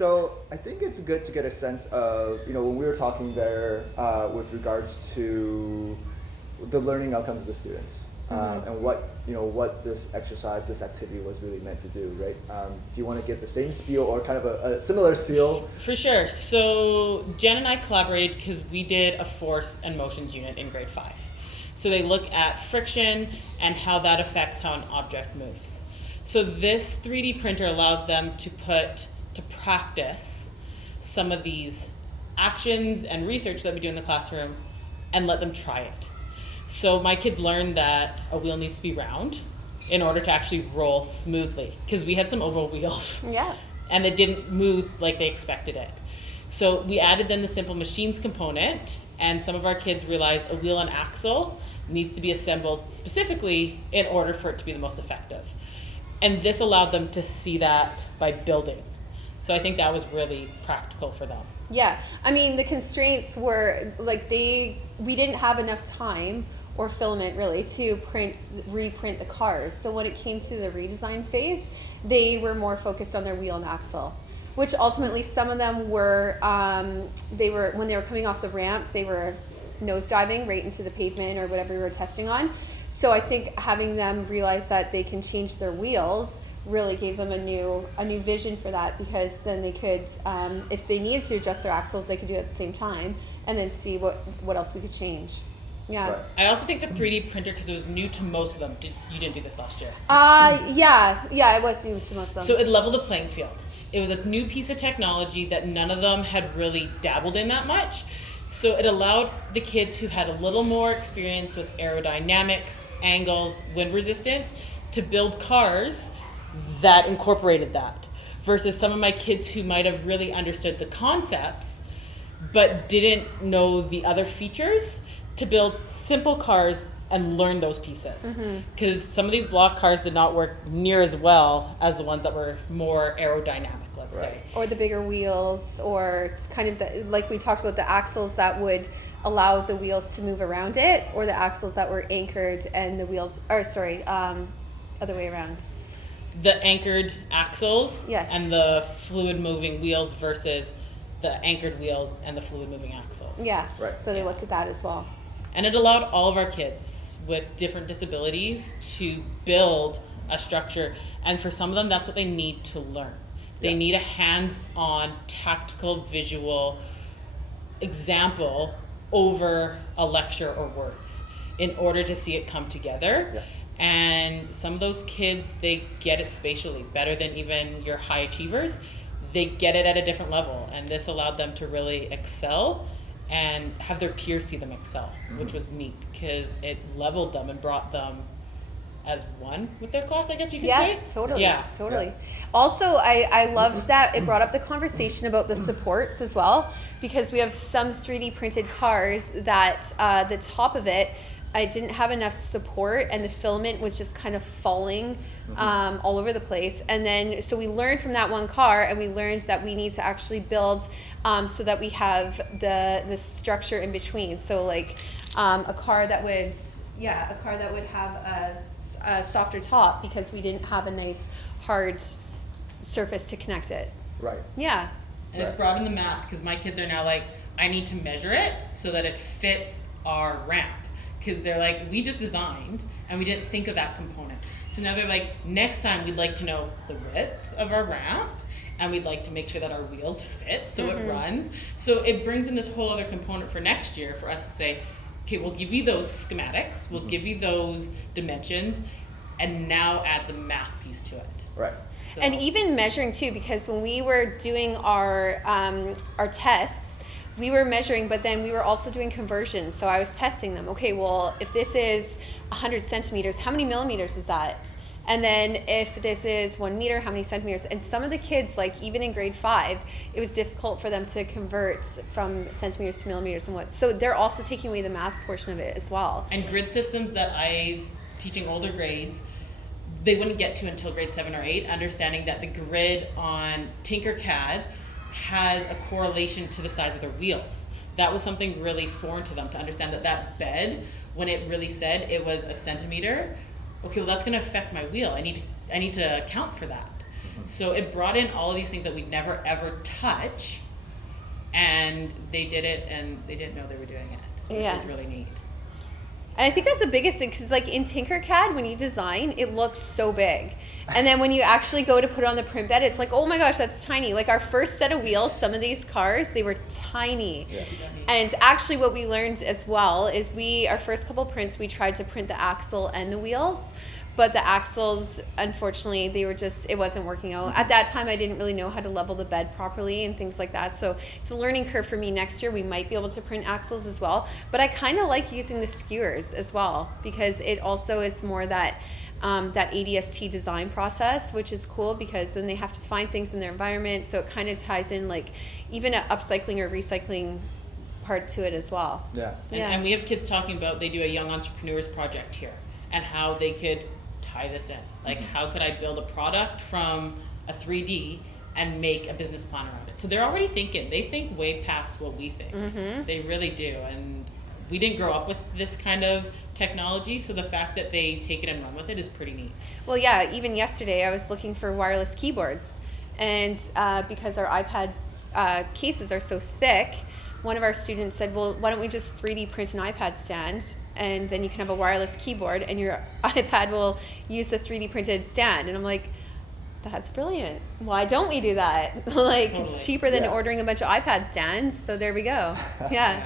So I think it's good to get a sense of, when we were talking there with regards to the learning outcomes of the students and what this exercise, this activity was really meant to do, right? Do you want to give the same spiel or kind of a similar spiel? For sure. So Jen and I collaborated because we did a force and motions unit in grade 5. So they look at friction and how that affects how an object moves. So this 3D printer allowed them to put to practice some of these actions and research that we do in the classroom and let them try it. So my kids learned that a wheel needs to be round in order to actually roll smoothly, because we had some oval wheels. Yeah. And it didn't move like they expected it. So we added then the simple machines component, and some of our kids realized a wheel and axle needs to be assembled specifically in order for it to be the most effective. And this allowed them to see that by building. So I think that was really practical for them. Yeah, I mean, the constraints were like we didn't have enough time or filament really to reprint the cars. So when it came to the redesign phase, they were more focused on their wheel and axle, which ultimately some of them were, when they were coming off the ramp, they were nosediving right into the pavement or whatever we were testing on. So I think having them realize that they can change their wheels really gave them a new vision for that, because then they could, if they needed to adjust their axles, they could do it at the same time and then see what else we could change. Yeah. Right. I also think the 3D printer, because it was new to most of them. You didn't do this last year. Yeah, it was new to most of them. So it leveled the playing field. It was a new piece of technology that none of them had really dabbled in that much. So it allowed the kids who had a little more experience with aerodynamics, angles, wind resistance, to build cars that incorporated that, versus some of my kids who might have really understood the concepts but didn't know the other features, to build simple cars and learn those pieces. Because some of these block cars did not work near as well as the ones that were more aerodynamic, let's say. Or the bigger wheels, or kind of like we talked about, the axles that would allow the wheels to move around it, or the axles that were anchored and the wheels, other way around. The anchored axles Yes. and the fluid moving wheels versus the anchored wheels and the fluid moving axles. Yeah, Right. So they looked at that as well. And it allowed all of our kids with different disabilities to build a structure. And for some of them, that's what they need to learn. They need a hands-on, tactical, visual example over a lecture or words in order to see it come together. Yeah. And some of those kids, they get it spatially better than even your high achievers. They get it at a different level. And this allowed them to really excel and have their peers see them excel, which was neat, because it leveled them and brought them as one with their class, I guess you could say. Totally. Yeah, totally. Yeah. Also, I loved that it brought up the conversation about the supports as well, because we have some 3D printed cars that the top of it, I didn't have enough support, and the filament was just kind of falling all over the place. And then, so we learned from that one car, and we learned that we need to actually build so that we have the structure in between. So like a car that would have a softer top, because we didn't have a nice hard surface to connect it. Right. Yeah. And it's brought in the math, because my kids are now like, I need to measure it so that it fits our ramp. Because they're like, we just designed and we didn't think of that component. So now they're like, next time we'd like to know the width of our ramp, and we'd like to make sure that our wheels fit so it runs. So it brings in this whole other component for next year for us to say, okay, we'll give you those schematics, we'll give you those dimensions, and now add the math piece to it. Right. So. And even measuring too, because when we were doing our tests, we were measuring, but then we were also doing conversions. So I was testing them. Okay, well, if this is 100 centimeters, how many millimeters is that? And then if this is 1 meter, how many centimeters? And some of the kids, like even in grade 5, it was difficult for them to convert from centimeters to millimeters and what. So they're also taking away the math portion of it as well. And grid systems that I've teaching older grades, they wouldn't get to until grade 7 or 8, understanding that the grid on Tinkercad has a correlation to the size of their wheels. That was something really foreign to them, to understand that bed, when it really said it was a centimeter, okay, well that's going to affect my wheel. I need to account for that. So it brought in all of these things that we'd never ever touch, and they did it, and they didn't know they were doing it, which was really neat. And I think that's the biggest thing, because like in Tinkercad, when you design, it looks so big. And then when you actually go to put it on the print bed, it's like, oh my gosh, that's tiny. Like our first set of wheels, some of these cars, they were tiny. Yeah. And actually what we learned as well is our first couple prints, we tried to print the axle and the wheels. But the axles, unfortunately, it wasn't working out. At that time, I didn't really know how to level the bed properly and things like that. So it's a learning curve for me. Next year, we might be able to print axles as well. But I kind of like using the skewers as well, because it also is more that ADST design process, which is cool, because then they have to find things in their environment. So it kind of ties in like even an upcycling or recycling part to it as well. Yeah. And we have kids talking about, they do a young entrepreneurs project here, and how they could tie this in. Like, how could I build a product from a 3D and make a business plan around it? So they're already thinking. They think way past what we think. They really do. And we didn't grow up with this kind of technology, so the fact that they take it and run with it is pretty neat. Well, yeah, even yesterday I was looking for wireless keyboards, and because our iPad cases are so thick, one of our students said, well, why don't we just 3D print an iPad stand, and then you can have a wireless keyboard and your iPad will use the 3D printed stand. And I'm like, that's brilliant. Why don't we do that? Like, totally. It's cheaper than ordering a bunch of iPad stands, so there we go. Yeah.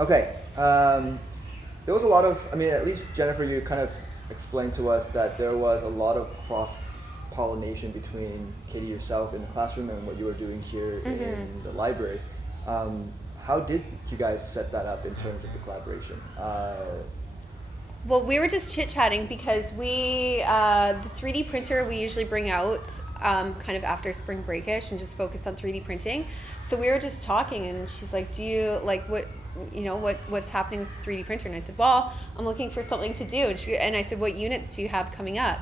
Okay. There was a lot of, at least Jennifer, you kind of explained to us that there was a lot of cross-pollination between Katie, yourself in the classroom, and what you were doing here in the library. How did you guys set that up in terms of the collaboration? Well, we were just chit-chatting, because the 3D printer we usually bring out kind of after spring breakish and just focus on 3D printing. So we were just talking, and she's like, do you like what's happening with the 3D printer? And I said, well, I'm looking for something to do. And I said, what units do you have coming up?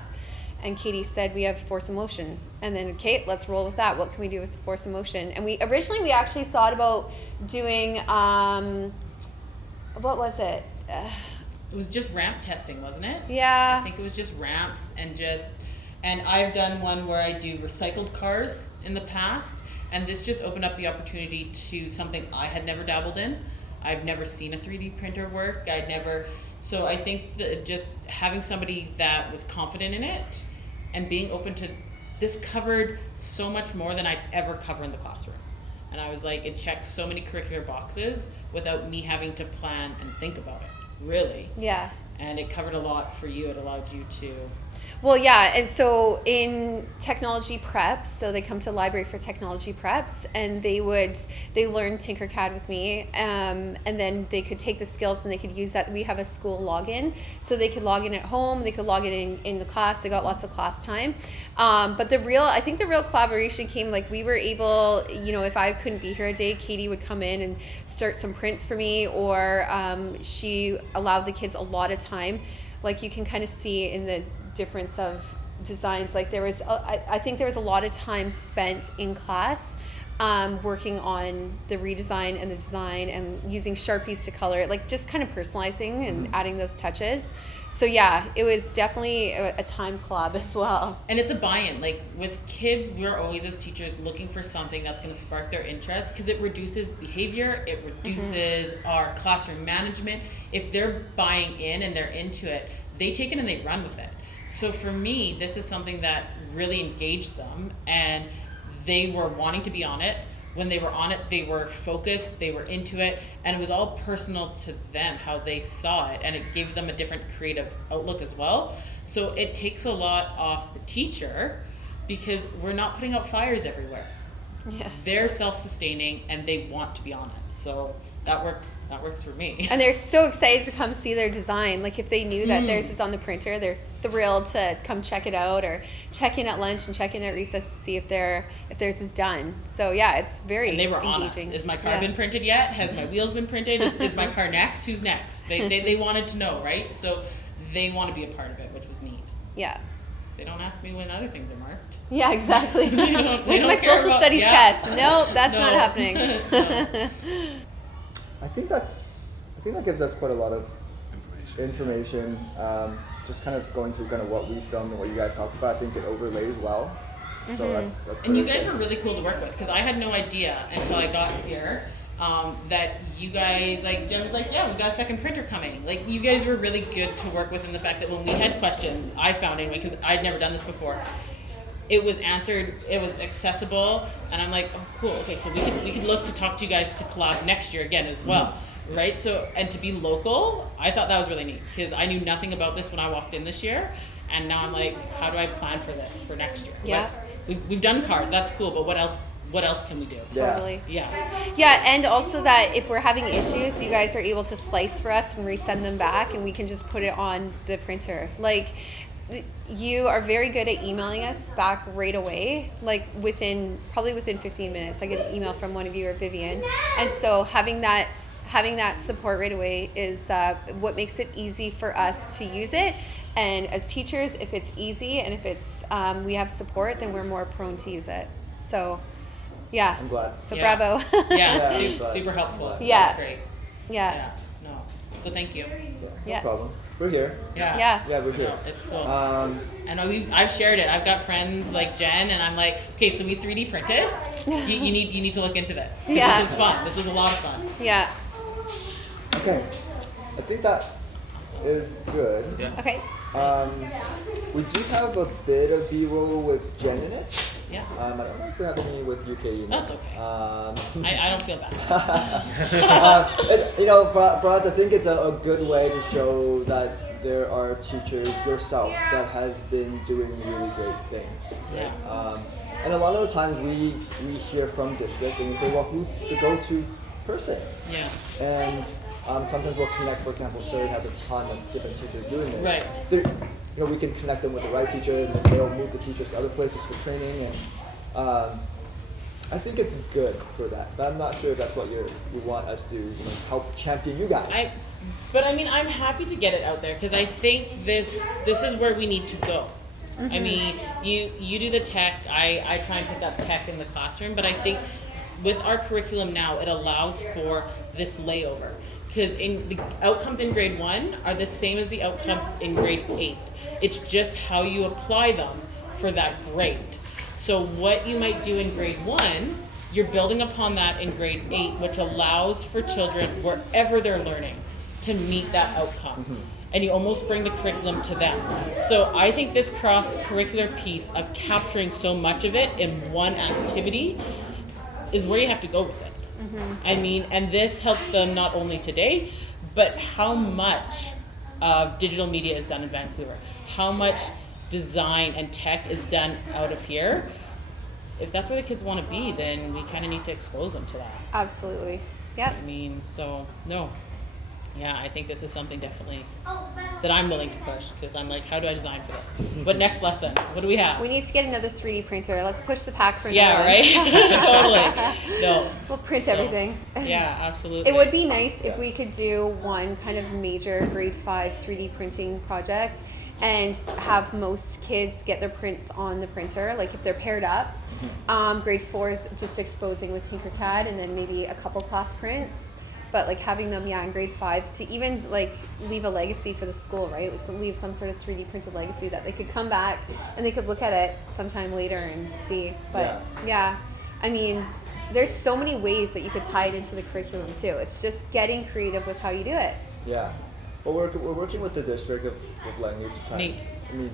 And Katie said, we have force of motion. And then, okay, let's roll with that. What can we do with force of motion? And we actually thought about doing, what was it? It was just ramp testing, wasn't it? Yeah. I think it was just ramps and I've done one where I do recycled cars in the past, and this just opened up the opportunity to something I had never dabbled in. I've never seen a 3D printer work. So I think that just having somebody that was confident in it and being open to this covered so much more than I'd ever cover in the classroom. And I was like, it checked so many curricular boxes without me having to plan and think about it, really. Yeah. And it covered a lot for you. It allowed you to... Well, yeah, and so in technology preps, so they come to the library for technology preps, and they learn Tinkercad with me, and then they could take the skills and they could use that. We have a school login, so they could log in at home, they could log in the class, they got lots of class time. But I think the real collaboration came, like, we were able, if I couldn't be here a day, Katie would come in and start some prints for me, or she allowed the kids a lot of time. Like, you can kind of see in the difference of designs, like I think there was a lot of time spent in class working on the redesign and the design and using Sharpies to color it, like just kind of personalizing and adding those touches. So yeah, it was definitely a time collab as well. And it's a buy-in. Like with kids, we're always as teachers looking for something that's going to spark their interest, because it reduces behavior, it reduces our classroom management. If they're buying in and they're into it, they take it and they run with it. So for me, this is something that really engaged them, and they were wanting to be on it. When they were on it, they were focused, they were into it, and it was all personal to them, how they saw it, and it gave them a different creative outlook as well. So it takes a lot off the teacher, because we're not putting out fires everywhere. Yeah. They're self-sustaining and they want to be on it. So that works for me. And they're so excited to come see their design. Like if they knew that theirs is on the printer, they're thrilled to come check it out, or check in at lunch and check in at recess to see if theirs is done. So yeah, it's very engaging. And they were honest. Is my car been printed yet? Has my wheels been printed? Is my car next? Who's next? They wanted to know, right? So they want to be a part of it, which was neat. Yeah. They don't ask me when other things are marked. Yeah, exactly. Where's my social studies test? Nope, that's not happening. No. I think that gives us quite a lot of information. Just kind of going through kind of what we filmed and what you guys talked about. I think it overlays well So that's And you very guys good. were really cool to work with because I had no idea until I got here that you guys, like Jim was like, yeah, we got a second printer coming. Like you guys were really good to work with in the fact that when we had questions, I found anyway, because I'd never done this before, it was answered, it was accessible, and I'm like, oh cool, okay, so we could look to talk to you guys to collab next year again as well. Right? So, and to be local, I thought that was really neat because I knew nothing about this when I walked in this year, and now I'm like, how do I plan for this for next year? Yeah. We've done cars, that's cool, but what else can we do? Yeah. Totally. Yeah. Yeah, and also that if we're having issues, you guys are able to slice for us and resend them back, and we can just put it on the printer. Like, you are very good at emailing us back right away, like probably within 15 minutes. I get an email from one of you or Vivian, and so having that support right away is what makes it easy for us to use it. And as teachers, if it's easy and if it's we have support, then we're more prone to use it. So, yeah. I'm glad. So Yeah. bravo. Yeah, Yeah, super, super helpful. So Yeah. that's great. Yeah. Yeah. No. So thank you. Yeah, no Yes. problem. We're here. Yeah. Yeah. Yeah, we're here. No, it's cool. Um, I've shared it. I've got friends like Jen, and I'm like, okay, so we 3D printed. You need to look into this. 'Cause Yeah. This is fun. This is a lot of fun. Yeah. okay. I think that is good. Yeah. Okay. We do have a bit of B-roll with Jen in it. Yeah. I don't know if we have any with UK in it. That's okay. Um, I don't feel bad. for us, I think it's a good way to show that there are teachers yourself that has been doing really great things. Yeah. And a lot of the times we hear from district and we say, well, who's the go-to person? Yeah. And sometimes we'll connect, for example, Surrey has a ton of different teachers doing this. Right. We can connect them with the right teacher, and then they'll move the teachers to other places for training. And I think it's good for that. But I'm not sure if that's what you want us to help champion you guys. But I mean, I'm happy to get it out there because I think this is where we need to go. I mean, you do the tech. I try and pick up tech in the classroom, but I think with our curriculum now, it allows for this layover. Because the outcomes in grade 1 are the same as the outcomes in grade 8. It's just how you apply them for that grade. So what you might do in grade 1, you're building upon that in grade 8, which allows for children, wherever they're learning, to meet that outcome. And you almost bring the curriculum to them. So I think this cross-curricular piece of capturing so much of it in one activity is where you have to go with it. I mean, and this helps them not only today, but how much digital media is done in Vancouver, how much design and tech is done out of here. If that's where the kids want to be, then we kind of need to expose them to that. Absolutely. Yep. I mean, so no. Yeah, I think this is something definitely that I'm willing to push because I'm like, how do I design for this? What next lesson? What do we have? We need to get another 3D printer. Let's push the pack for another Yeah, one. right? Totally. No. We'll print So, everything. Yeah, absolutely. It would be nice if we could do one kind of major grade 5 3D printing project and have most kids get their prints on the printer, like if they're paired up. Grade 4 is just exposing with Tinkercad and then maybe a couple class prints. But like having them, in grade 5 to even like leave a legacy for the school, right? So leave some sort of 3D printed legacy that they could come back and they could look at it sometime later and see. But yeah, I mean, there's so many ways that you could tie it into the curriculum too. It's just getting creative with how you do it. Yeah. Well, we're working with the district of Langley to try. Neat. I mean,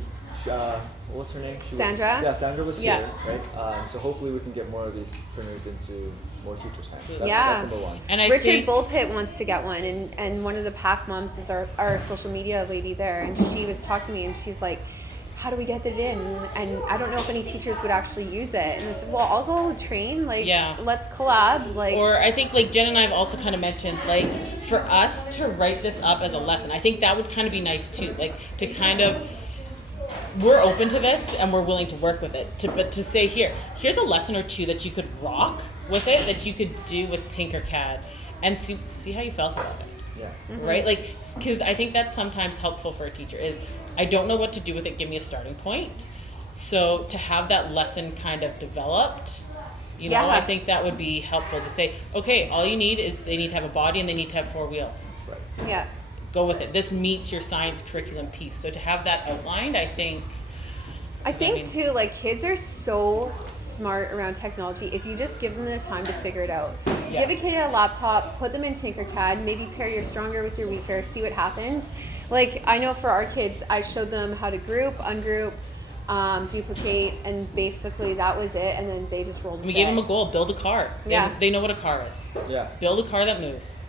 what's her name? Sandra? Sandra was Yeah. here, right? So hopefully we can get more of these printers into more teachers' hands. That's, Yeah. that's number one. And I Richard think, Bullpit wants to get one, and one of the pack moms is our social media lady there, and she was talking to me, and she's like, how do we get it in? And I don't know if any teachers would actually use it. And I said, well, I'll go train, let's collab. or I think like Jen and I have also kind of mentioned, like for us to write this up as a lesson, I think that would kind of be nice too. Like to kind of, we're open to this and we're willing to work with it. But to say here's a lesson or two that you could rock with it, that you could do with Tinkercad and see how you felt about it. Yeah. Right? Like, because I think that's sometimes helpful for a teacher is, I don't know what to do with it, give me a starting point. So to have that lesson kind of developed, I think that would be helpful to say, okay, all you need is they need to have a body and they need to have 4 wheels. Right. Yeah. Go with it. This meets your science curriculum piece. So to have that outlined, I think I think too, like kids are so smart around technology if you just give them the time to figure it out. Yeah. Give a kid a laptop, put them in Tinkercad, maybe pair your stronger with your weaker, see what happens. Like I know for our kids, I showed them how to group, ungroup, duplicate, and basically that was it. And then they just rolled. We gave them a goal: build a car. Yeah. They know what a car is. Yeah. Build a car that moves.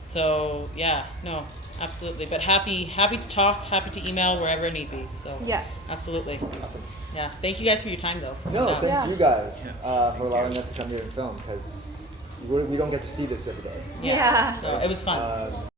So yeah, no, absolutely. But happy to talk, happy to email wherever need be. So Yeah. absolutely. Awesome. Yeah. Thank you guys for your time though. No, Yeah. thank you guys for allowing us to come here and film because we don't get to see this every day. Yeah. No, it was fun.